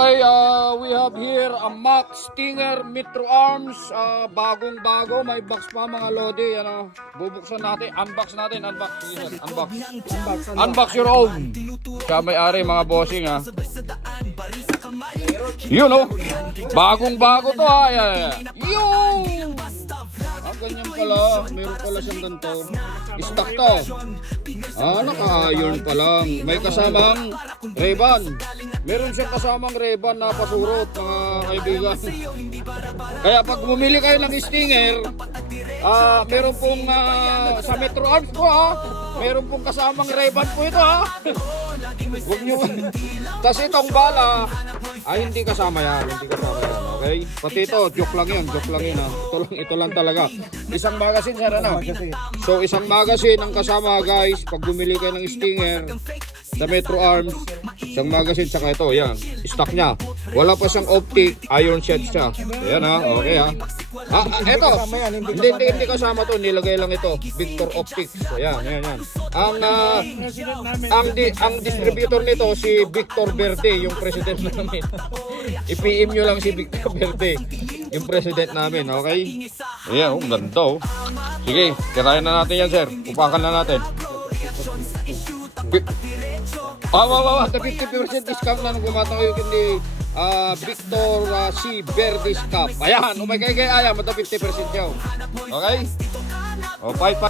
Okay, we have here a Max Stinger Metro Arms. Bagong-bago, may box pa mga lodi. Ano, bubuksan natin, unbox natin, unbox. Unbox. Unbox your own. Siya may-ari mga bossing ha. Yun oh. Bagong-bago to ha. Yun! Ganyan pala, meron pala siyang ganito. Stock to. Naka-iron pa lang. May kasamang Ray-Ban. Meron siyang kasamang Ray-Ban na pasurot, mga kaibigan. Kaya pag bumili kayo ng Stinger, meron pong sa Metro Arms po meron pong kasamang Ray-Ban po ito Huwag nyo. Kasi itong bala, hindi kasama yan. Hindi kasama yan. Okay? Pati ito, joke lang yun. Ito lang talaga. Isang magazine, sir, ano? So, isang magazine ang kasama, guys. Pag bumili kayo ng Stinger, sa Metro Arms, isang magazine, saka ito, yan. Stock niya. Wala pa siyang optic, iron shot siya. Ayan okay eto. Hindi kasama to, nilagay lang ito. Victor Optics. Ayan. Ang distributor nito si Victor Verde, yung president namin. I-PM nyo lang si Victor Verde, yung president namin, okay? Ayan, ganda Sige, kirayan na natin yan, sir. Upakan na natin. The 50% discount na nung gumatayo ni Victor C. Verdes Cup. Ayan, ayan, mata 50% yaw. Okay? 5.